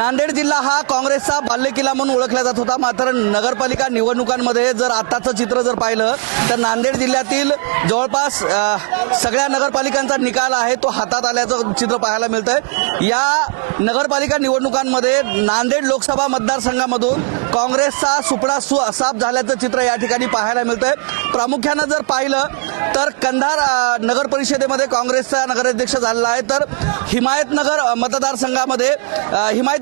नांदेड जिल्हा हा काँग्रेसचा बालेकिल्ला म्हणून ओळखला जात होता। मात्र नगरपालिका निवडणुकांमध्ये जर आताचं चित्र जर पाहिलं तर नांदेड जिल्ह्यातील जवळपास सगळ्या नगरपालिकांचा निकाल आहे तो हातात आल्याचं चित्र पाहायला मिळतंय। या नगरपालिका निवडणुकांमध्ये नांदेड लोकसभा मतदारसंघामधून काँग्रेसचा सुपडा साफ झाल्याचं चित्र या ठिकाणी पाहायला मिळतंय। प्रामुख्यानं जर पाहिलं तर कंधार नगर परिषदेमध्ये काँग्रेसचा नगराध्यक्ष झालेला आहे, तर हिमायतनगर मतदारसंघामध्ये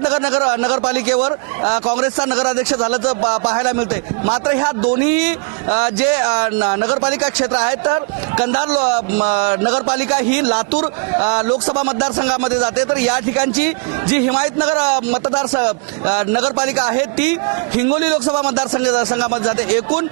नगरपालिकेवर काँग्रेसचा नगराध्यक्ष झाल्याचं पाहायला मिळतंय। मात्र ह्या दोन्ही जे नगरपालिका क्षेत्र आहेत तर कंधार नगरपालिका ही लातूर लोकसभा मतदारसंघामध्ये जाते, तर या ठिकाणची जी हिमायतनगर नगरपालिका आहे ती हिंगोली लोकसभा मतदारसंघामध्ये जाते। एकूण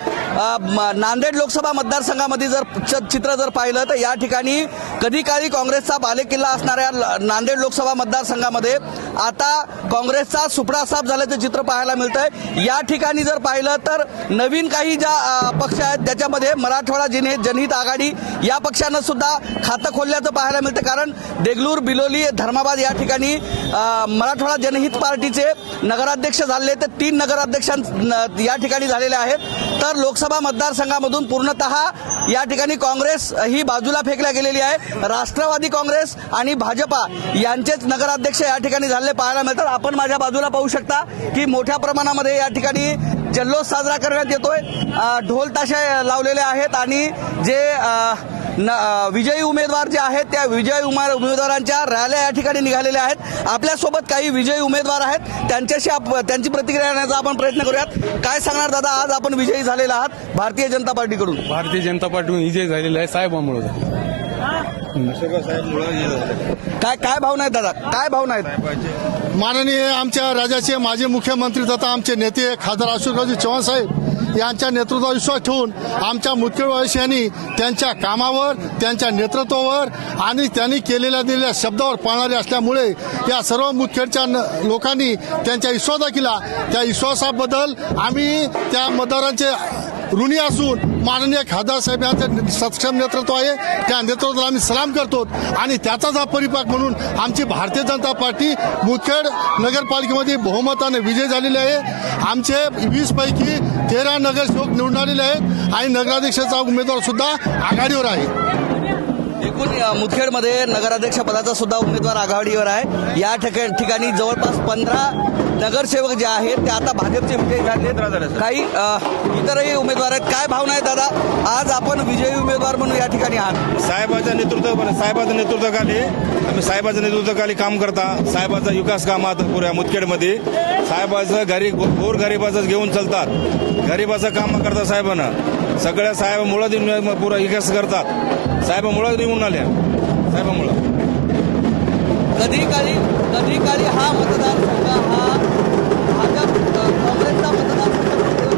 नांदेड लोकसभा मतदारसंघामध्ये जर चित्र जर पाहिलं तर या ठिकाणी कधी काळी काँग्रेसचा बालेकिल्ला असणाऱ्या नांदेड लोकसभा मतदारसंघामध्ये आता काँग्रेसचा सुपडा साफ झाल्याचं चित्र पाहायला मिळतंय। या ठिकाणी जर पाहिलं तर नवीन काही ज्या पक्ष आहेत त्याच्यामध्ये मराठवाडा जनहित आघाडी या पक्षानं सुद्धा खातं खोलल्याचं पाहायला मिळतं, कारण देगलूर, बिलोली, धर्माबाद या ठिकाणी मराठवाडा जनहित पार्टीचे नगराध्यक्ष झाले तर 3 नगराध्यक्ष या ठिकाणी झालेले आहेत। तर लोकसभा मतदारसंघामधून पूर्णतः या ठिकाणी काँग्रेस ही बाजूला फेकल्या गेलेली आहे। राष्ट्रवादी काँग्रेस आणि भाजपा यांचेच नगराध्यक्ष या ठिकाणी झालेले पाहायला मिळतात। आपण माझ्या बाजूला पाहू शकता की मोठ्या प्रमाणामध्ये या ठिकाणी जल्लोष साजरा करण्यात येतोय, ढोल ताशे लावलेले आहेत आणि जे विजयी उमेदवार जे आहेत त्या विजयी उमेदवारांच्या रॅल्या या ठिकाणी निघालेल्या आहेत। आपल्यासोबत काही विजयी उमेदवार आहेत, त्यांच्याशी त्यांची प्रतिक्रिया घेण्याचा आपण प्रयत्न करूयात। काय सांगणार दादा, आज आपण विजयी झालेला आहात भारतीय जनता पार्टीकडून? भारतीय जनता पार्टीकडून विजय झालेला आहे साहेबांमुळे। काय भावना आहेत दादा, काय भावना आहेत? माननीय आमच्या राज्याचे माजी मुख्यमंत्री तथा आमचे नेते खासदार अशोकरावजी चव्हाण साहेब यांच्या नेतृत्वावर विश्वास ठेवून आमच्या मुदखेड यांनी त्यांच्या कामावर, त्यांच्या नेतृत्वावर आणि त्यांनी दिलेल्या शब्दावर पाळणारे असल्यामुळे या सर्व मुदखेडच्या लोकांनी त्यांच्या विश्वास दाखविला। त्या विश्वासाबद्दल आम्ही त्या मतदारांचे ऋणी असून माननीय खासदार साहेब यांचं सक्षम नेतृत्व आहे, त्या नेतृत्वाला आम्ही सलाम करतो आणि त्याचाच हा परिपाक म्हणून आमची भारतीय जनता पार्टी मुदखेड नगरपालिकेमध्ये बहुमताने विजय झालेले आहे। आमचे 20 पैकी 13 नगरसेवक निवडून आलेले आहेत आणि नगराध्यक्षाचा उमेदवार सुद्धा आघाडीवर आहे। एकूण मुदखेडमध्ये नगराध्यक्ष पदाचा सुद्धा उमेदवार आघाडीवर आहे। या ठिकाणी जवळपास 15 नगरसेवक जे आहेत ते आता भाजपचे विजयी झाले, काही इतरही उमेदवार आहेत। काय भावना आहे दादा, आज आपण विजयी उमेदवार म्हणून या ठिकाणी आहात? साहेबाच्या नेतृत्वाखाली आम्ही साहेबाच्या नेतृत्वाखाली काम करता, साहेबाचा विकास कामात पुऱ्या मुदखेडमध्ये साहेबाचं गोर गरिबाचं घेऊन चालतात, गरिबाचं काम करतात साहेबांना, सगळ्या साहेब मुळं देऊन पुरा विकास करतात, साहेब मुळं देऊन आल्या साहेबामुळं। कधी काळी हा मतदारसंघ हा भाजप काँग्रेसचा मतदारसंघ